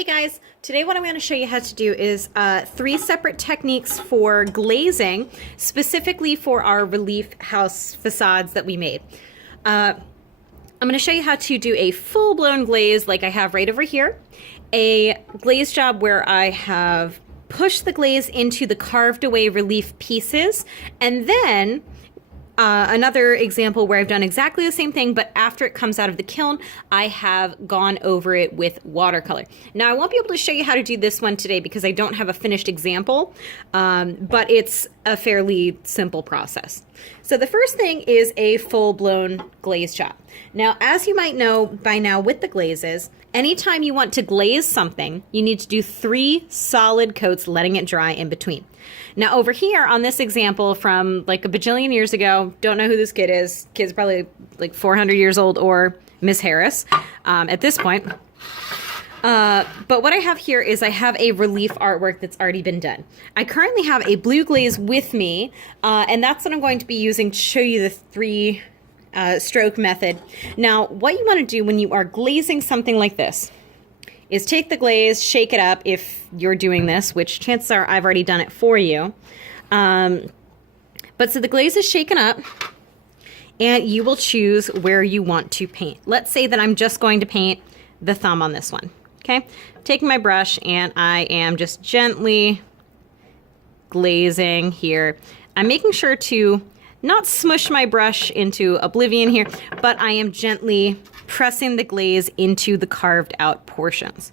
Hey guys, today what I'm going to show you how to do is 3 separate techniques for glazing, specifically for our relief house facades that we made. I'm going to show you how to do a full-blown glaze like I have right over here, a glaze job where I have pushed the glaze into the carved away relief pieces, and then another example where I've done exactly the same thing, but after it comes out of the kiln, I have gone over it with watercolor. Now, I won't be able to show you how to do this one today because I don't have a finished example, but it's a fairly simple process. So the first thing is a full-blown glaze job. Now, as you might know by now with the glazes, anytime you want to glaze something, you need to do 3 solid coats, letting it dry in between. Now over here on this example from like a bajillion years ago, don't know who this kid is. Kid's probably like 400 years old, or Miss Harris at this point. But what I have here is I have a relief artwork that's already been done. I currently have a blue glaze with me, and that's what I'm going to be using to show you the 3 stroke method. Now, what you want to do when you are glazing something like this is take the glaze, shake it up if you're doing this, which chances are I've already done it for you. But so the glaze is shaken up, and you will choose where you want to paint. Let's say that I'm just going to paint the thumb on this one, okay? Taking my brush, and I am just gently glazing here. I'm making sure to not smush my brush into oblivion here, but I am gently pressing the glaze into the carved out portions.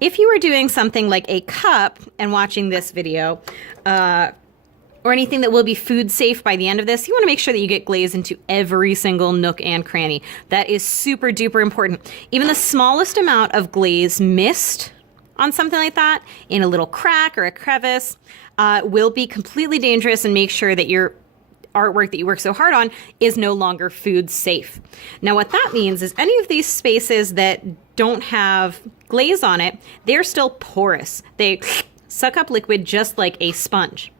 If you were doing something like a cup and watching this video, or anything that will be food safe by the end of this, you want to make sure that you get glaze into every single nook and cranny. That is super duper important. Even the smallest amount of glaze missed on something like that, in a little crack or a crevice, will be completely dangerous, and make sure that your artwork that you work so hard on is no longer food safe. Now what that means is any of these spaces that don't have glaze on it, they're still porous. They suck up liquid just like a sponge.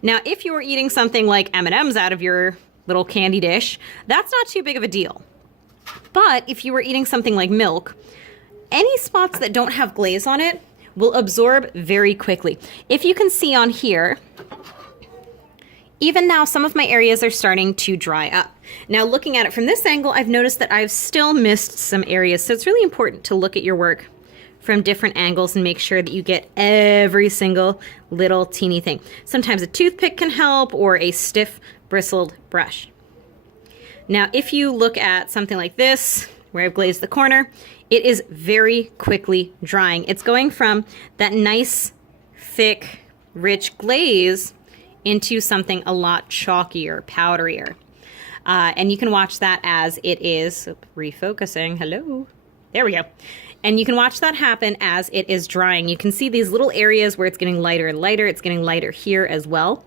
Now if you were eating something like M&Ms out of your little candy dish, that's not too big of a deal. But if you were eating something like milk, any spots that don't have glaze on it will absorb very quickly. If you can see on here, even now some of my areas are starting to dry up. Now looking at it from this angle, I've noticed that I've still missed some areas. So it's really important to look at your work from different angles and make sure that you get every single little teeny thing. Sometimes a toothpick can help, or a stiff bristled brush. Now if you look at something like this, where I've glazed the corner, it is very quickly drying. It's going from that nice, thick, rich glaze into something a lot chalkier, powderier. And you can watch that as it is refocusing. Hello. There we go. And you can watch that happen as it is drying. You can see these little areas where it's getting lighter and lighter. It's getting lighter here as well.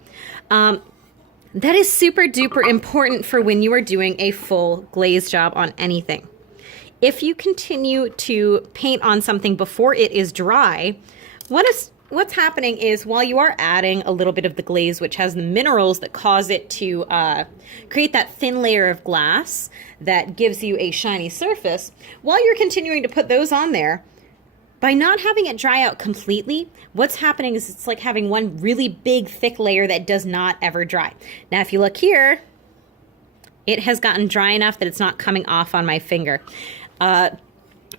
That is super duper important for when you are doing a full glaze job on anything. If you continue to paint on something before it is dry, what's happening is while you are adding a little bit of the glaze, which has the minerals that cause it to create that thin layer of glass that gives you a shiny surface, while you're continuing to put those on there, by not having it dry out completely, what's happening is it's like having one really big thick layer that does not ever dry. Now if you look here, it has gotten dry enough that it's not coming off on my finger.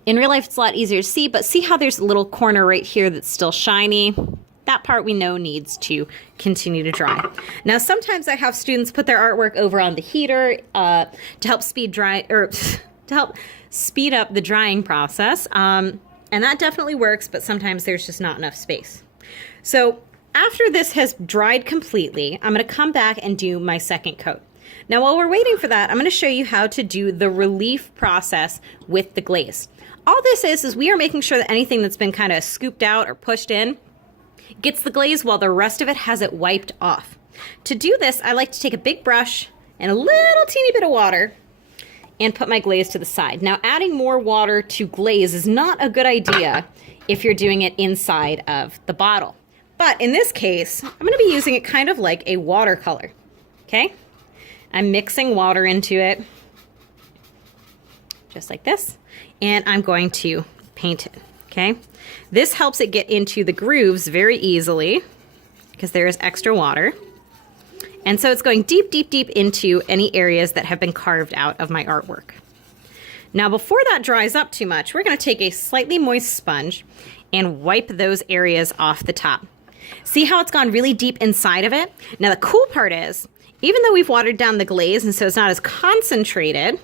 In real life, it's a lot easier to see, but see how there's a little corner right here that's still shiny? That part we know needs to continue to dry. Now, sometimes I have students put their artwork over on the heater to help speed up the drying process, and that definitely works, but sometimes there's just not enough space. So after this has dried completely, I'm going to come back and do my second coat. Now, while we're waiting for that, I'm going to show you how to do the relief process with the glaze. All this is we are making sure that anything that's been kind of scooped out or pushed in gets the glaze while the rest of it has it wiped off. To do this, I like to take a big brush and a little teeny bit of water and put my glaze to the side. Now, adding more water to glaze is not a good idea if you're doing it inside of the bottle. But in this case, I'm going to be using it kind of like a watercolor, okay? I'm mixing water into it, just like this, and I'm going to paint it, okay? This helps it get into the grooves very easily because there is extra water. And so it's going deep, deep, deep into any areas that have been carved out of my artwork. Now, before that dries up too much, we're going to take a slightly moist sponge and wipe those areas off the top. See how it's gone really deep inside of it? Now, the cool part is, even though we've watered down the glaze and so it's not as concentrated,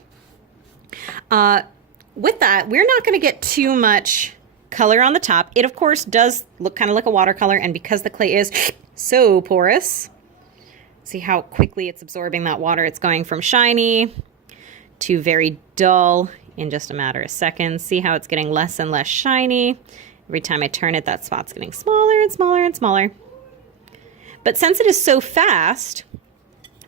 with that, we're not going to get too much color on the top. It, of course, does look kind of like a watercolor, and because the clay is so porous, see how quickly it's absorbing that water. It's going from shiny to very dull in just a matter of seconds. See how it's getting less and less shiny. Every time I turn it, that spot's getting smaller and smaller and smaller. But since it is so fast,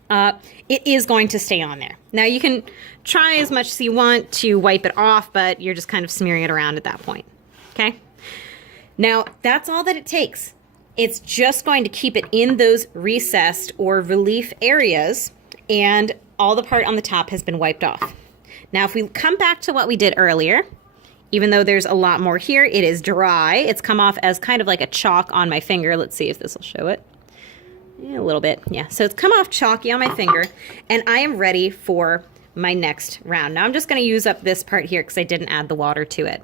it is going to stay on there. Now, you can try as much as you want to wipe it off, but you're just kind of smearing it around at that point, okay? Now, that's all that it takes. It's just going to keep it in those recessed or relief areas, and all the part on the top has been wiped off. Now, if we come back to what we did earlier, even though there's a lot more here, it is dry. It's come off as kind of like a chalk on my finger. Let's see if this will show it. Yeah, a little bit, yeah. So it's come off chalky on my finger, and I am ready for my next round. Now I'm just going to use up this part here because I didn't add the water to it.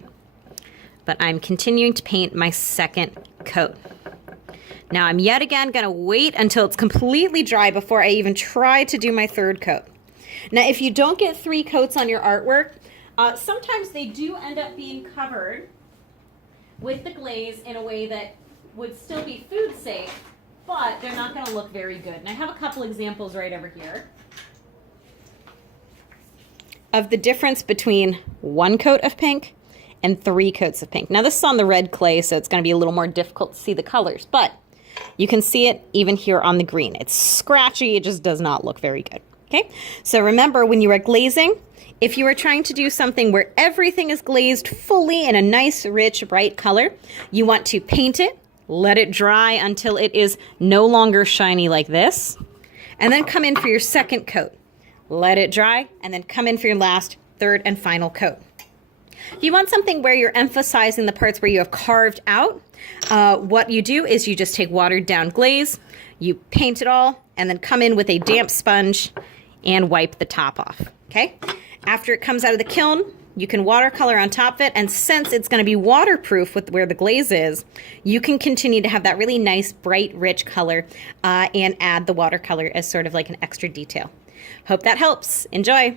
But I'm continuing to paint my second coat. Now I'm yet again going to wait until it's completely dry before I even try to do my third coat. Now, if you don't get 3 coats on your artwork, sometimes they do end up being covered with the glaze in a way that would still be food safe, but they're not going to look very good. And I have a couple examples right over here of the difference between 1 coat of pink and 3 coats of pink. Now, this is on the red clay, so it's going to be a little more difficult to see the colors, but you can see it even here on the green. It's scratchy. It just does not look very good. Okay, so remember, when you are glazing, if you are trying to do something where everything is glazed fully in a nice, rich, bright color, you want to paint it, let it dry until it is no longer shiny like this, and then come in for your second coat. Let it dry, and then come in for your last, third, and final coat. If you want something where you're emphasizing the parts where you have carved out, what you do is you just take watered down glaze, you paint it all, and then come in with a damp sponge and wipe the top off, okay? After it comes out of the kiln, you can watercolor on top of it, and since it's gonna be waterproof with where the glaze is, you can continue to have that really nice, bright, rich color and add the watercolor as sort of like an extra detail. Hope that helps. Enjoy.